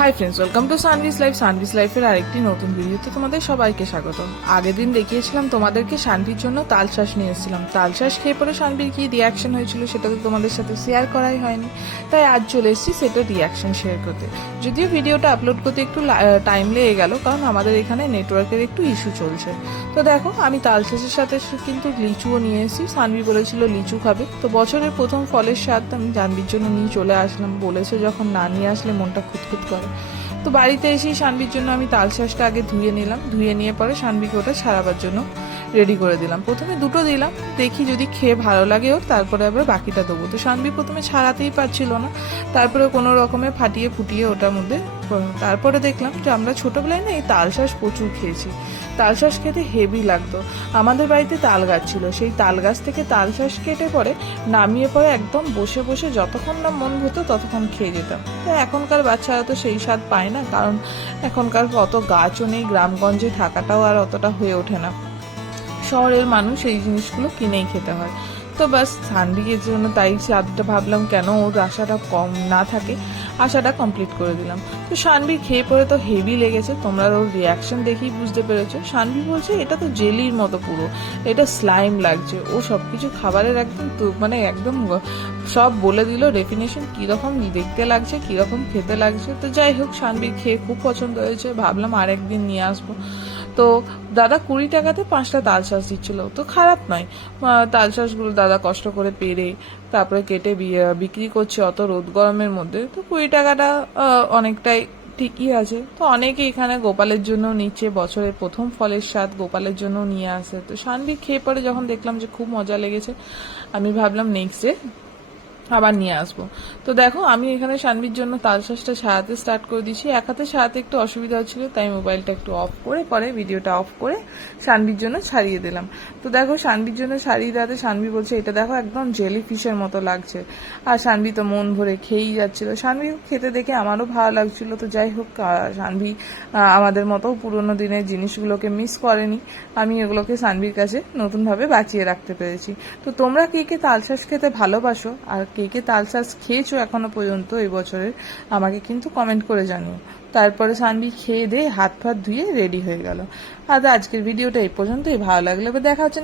Hi friends welcome to Sanvi's life Sanvi's লাইফের আরেকটি নতুন ভিডিওতে তোমাদের সবাইকে স্বাগত আগের দিন দেখিয়েছিলাম তোমাদেরকে শান্তির জন্য তালশ্বাস নিয়ে এসেছিলাম। তালশ্বাস খেয়ে পরে শান্তির কি রিয়াকশন হয়েছিল সেটা তো তোমাদের সাথে শেয়ার করাই হয়নি। তাই আজ চলে এসেছি সেটা রিয়াকশন শেয়ার করতে। যদিও ভিডিওটা আপলোড করতে একটু টাইম লেগে গেল, কারণ আমাদের এখানে নেটওয়ার্কের একটু ইস্যু চলছে। তো দেখো, আমি তালশ্বাসের সাথে কিন্তু লিচুও নিয়ে এসেছি। সানভি বলেছিল লিচু খাবে। তো বছরের প্রথম ফলের স্বাদ আমি জানবির জন্য নিয়ে চলে আসলাম। বলেছে যখন না নিয়ে আসলে মনটা খুঁতখুত করে। তো বাড়িতে এসেই সানবির জন্য আমি তাল শাঁসটা আগে ধুয়ে নিলাম। ধুয়ে নিয়ে পরে সানবিকে ওটা সারাবার জন্য রেডি করে দিলাম। প্রথমে দুটো দিলাম, দেখি যদি খেয়ে ভালো লাগে ওর, তারপরে আবার বাকিটা দেবো। তো সানবি প্রথমে ছাড়াতেই পারছিল না তারপরে কোনো রকমে ফাটিয়ে ফুটিয়ে ওটার মধ্যে। তারপরে দেখলাম যে আমরা ছোটবেলায় না এই তালশ্বাস প্রচুর খেয়েছি। তালশ্বাস খেতে হেভি লাগতো। আমাদের বাড়িতে তাল গাছ ছিল। সেই তাল গাছ থেকে তালশ্বাস কেটে পরে নামিয়ে পরে একদম বসে বসে যতক্ষণ না মন হতো ততক্ষণ খেয়ে যেতাম। তো এখনকার বাচ্চারা তো সেই স্বাদ পায় না, কারণ এখনকার অত গাছও নেই, গ্রামগঞ্জে থাকাটাও আর অতটা হয়ে ওঠে না। শহরের মানুষ এই জিনিসগুলো কিনেই খেতে হয়। তো বাস সানবিকের জন্য তাই স্বাদটা ভাবলাম কেন ওর আশাটা কম না থাকে, আশাটা কমপ্লিট করে দিলাম। তো খেয়ে পরে তো হেভি লেগেছে তোমরা ওর রিয়াকশন দেখেই বুঝতে পেরেছ। শানবি বলছে, এটা তো জেলির মতো পুরো, এটা স্লাইম লাগছে, ও সব কিছু খাবারের একদম মানে একদম সব বলে দিল ডেফিনেশন কীরকম দেখতে লাগছে, কীরকম খেতে লাগছে। তো যাই হোক শানবির খেয়ে খুব পছন্দ হয়েছে, ভাবলাম আরেকদিন নিয়ে আসব। তো দাদা কুড়ি টাকাতে পাঁচটা তালশ্বাস দিচ্ছিল। তো খারাপ নয়। আহ, তালশ্বাসগুলো দাদা কষ্ট করে পেরে তারপরে কেটে বিক্রি করছে অত রোদ গরমের মধ্যে। তো কুড়ি টাকাটা অনেকটাই ঠিকই আছে। তো অনেকে এখানে গোপালের জন্য নিচ্ছে। বছরের প্রথম ফলের স্বাদ গোপালের জন্য নিয়ে আসে। তো সানবি খেয়ে পরে যখন দেখলাম যে খুব মজা লেগেছে আমি ভাবলাম নেক্সট ডে আবার নিয়ে আসব। তো দেখো, আমি এখানে সানবির জন্য তালশ্বাসটা সারাতে স্টার্ট করে দিয়েছি। এক হাতে সারাতে একটু অসুবিধা হচ্ছিল, তাই মোবাইলটা একটু অফ করে পরে ভিডিওটা অফ করে সানবির জন্য ছাড়িয়ে দিলাম। তো দেখো সানবির জন্য ছাড়িয়ে দেওয়াতে সানবি বলছে, এটা দেখো একদম জেলি ফিশের মতো লাগছে। আর সানবি তো মন ভরে খেয়েই যাচ্ছিল। সানবি খেতে দেখে আমারও ভালো লাগছিল। তো যাই হোক সানবি আমাদের মতো পুরোনো দিনের জিনিসগুলোকে মিস করেনি। আমি এগুলোকে সানবির কাছে নতুনভাবে বাঁচিয়ে রাখতে পেরেছি। তো তোমরা কে কে তালশ্বাস খেতে ভালোবাসো? আর কে কে তালসাস খেয়েছো এখনও পর্যন্ত এই বছরের, আমাকে কিন্তু কমেন্ট করে জানিও। তারপরে সানবি খেয়ে দিয়ে হাত ফাত ধুয়ে রেডি হয়ে গেল। আর আজকের ভিডিওটা এই পর্যন্তই। ভালো লাগলে দেখা হচ্ছে